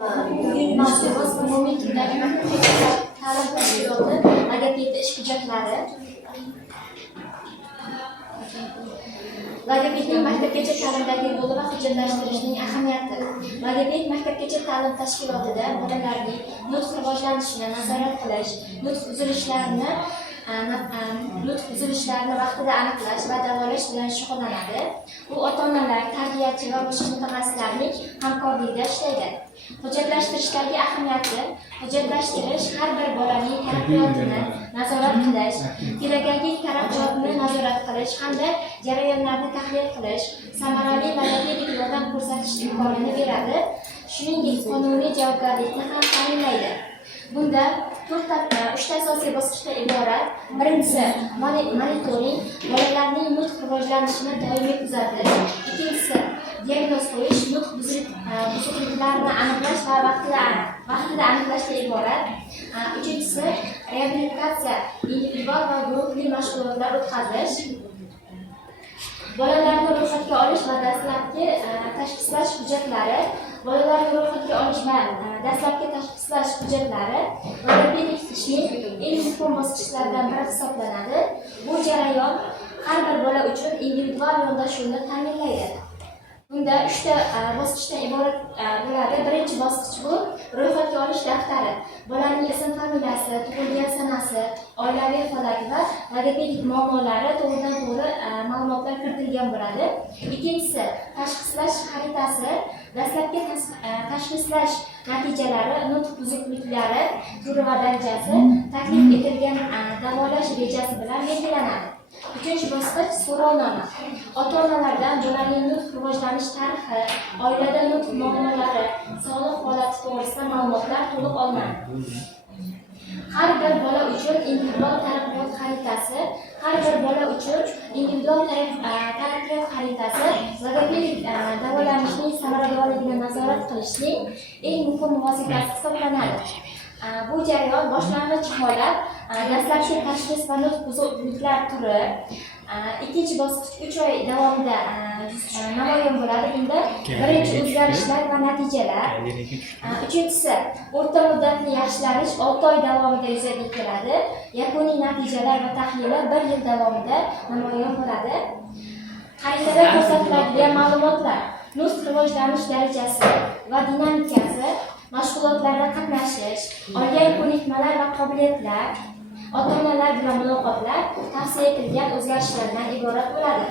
Mavzuyimiz umumiy turdagi maktabgacha ta'lim tashkiloti logoped ish hujjatlari. Logopedning maktabgacha ta'limdagi roli va hujjatlashtirishning ahamiyati. Logoped maktabgacha ta'lim tashkilotida bolalarning nutq rivojlanishini nazorat qilish, nutq uzilishlarini vaqtida aniqlash va davolash bilan shug'ullanadi. U ota-onalar, tarbiyachi va boshqa mutaxassislarning hamkorligida ishlaydi. Hujjatlashtirishdagi ahamiyati: hujjatlashtirish har bir bolaning taraqqiyotini nazorat qilish, pedagogik taraqqiyotini nazorat qilish hamda jarayonlarni tahlil qilish, samarali logopedik yordam ko'rsatish imkonini beradi. Shuningdek, qonuniy javobgarlikni ham ta'minlaydi. Bunda uchta asosiy bosqichdan iborat. Birinchisi monitoring, bolalarning nutq rivojlanishini doimiy kuzatish. Ikkinchisi diagnoz qo'yish, nutq buzuqliklarini aniqlash va vaqtida aniqlashdan iborat. Uchinchisi reabilitatsiya, individual va guruhli mashg'ulotlar o'tkazish. Bolalarni ro'yxatga olish va dastlabki tashxislash hujjatlari. Bolalarni ro'yxatga olish va dastlabki tashxislash hujjatlari logopedik ishning eng muhim bosqichlaridan biri hisoblanadi. Bu jarayon har bir bola uchun individual yondashuvni ta'minlaydi. Bunda uchta bosqichdan iborat bo'ladi. Birinchi bosqich bu ro'yxatga olish daftari. Bolaning ism, familiyasi, tug'ilgan sanasi, oilaviy holati va logopedik muammolari to'g'ridan-to'g'ri ma'lumotlar kiritilgan bo'ladi. Ikkinchisi tashxislash xaritasi. Dastlabki tashxislash natijalari, nutq buzuqliklari turi va darajasi, taklif etilgan davolash rejasi bilan belgilanadi. Uchinchi bosqich so'rovnoma. Ota-onalardan bolaning nutq rivojlanish tarixi, oilada nutq muammolari, sog'liq holati to'g'risida ma'lumotlar to'liq olinadi. Har bir bola uchun individual taraqqiyot xaritasi. Har bir bola uchun individual taraqqiyot xaritasi logopedik davolanishning samaradorligini nazorat qilishning eng muhim vositasi hisoblanadi. Bu jarayon boshlang'ich holat, dastlabki tashxis va nutq buzuqliklar turi, ikkinchi bosqich 3 oy davomida namoyon bo'ladi. Bunda birinchi o'zgarishlar va natijalar, uchinchisi o'rta muddatli yaxshilanish 6 oy davomida yuzaga keladi. Yakuniy natijalar va tahlillar 1 yil davomida namoyon bo'ladi. Xaritada ko'rsatiladigan ma'lumotlar: nutq rivojlanish darajasi va dinamikasi, mashg'ulotlarda qatnashish, olgan ko'nikmalar va qobiliyatlar, ota-onalar bilan muloqotlar, tavsiya etilgan o'zgarishlardan iborat bo'ladi.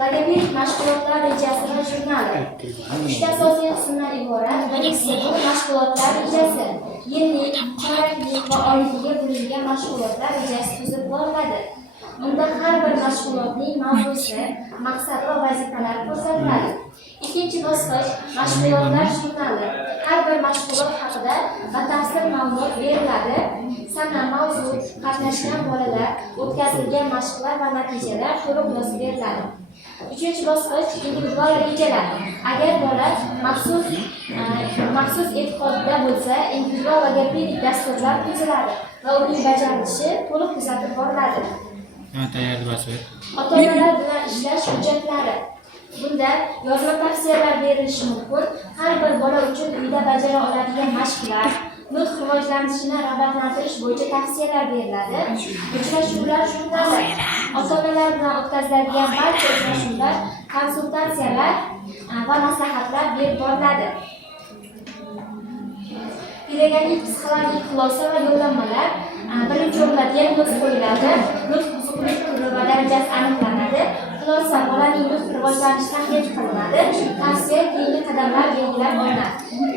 Logopedik mashg'ulotlar rejasi va jurnali. Uchta asosiy qismdan iborat. Birinchisi bu mashg'ulotlar rejasi. Yillik, choraklik va oylikga bo'lingan mashg'ulotlar rejasi tuzib boriladi. Unda har bir mashg'ulotning mavzusi, maqsad va vazifalari ko'rsatiladi. Ikkinchi bosqich mashg'ulotlar jurnali. Har bir mashg'ulot haqida batafsil ma'lumot beriladi. Sana, mavzu, qatnashgan bolalar, o'tkazilgan mashqlar va natijalar to'liq yozib beriladi. Uchinchi bosqich individual rejalar. Agar bola maxsus e'tiqodda bo'lsa, individual logopedik dasturlar tuziladi va uning bajarilishi to'liq kuzatib boriladi. Ota-onalar bilan ishlash hujjatlari. Bunda yozma tavsiyalar berilishi mumkin. Har bir bola uchun uyda bajara oladigan mashqlar, nutq rivojlanishini rag'batlantirish bo'yicha tavsiyalar beriladi. Uchrashuvlar jurnali. Ota-onalar bilan o'tkaziladigan barcha uchrashuvlar, konsultatsiyalar va maslahatlar berib boriladi. Pedagogik psixologik xulosa va yo'llanmalar. Birinchi o'rinda diagnoz qo'yiladi, nutq buzuqlik turi va darajasi aniqlanadi. Xulosa: bolaning nutq rivojlanishi tahlil qilinadi. Tavsiya: keyingi qadamlar belgilab olinadi.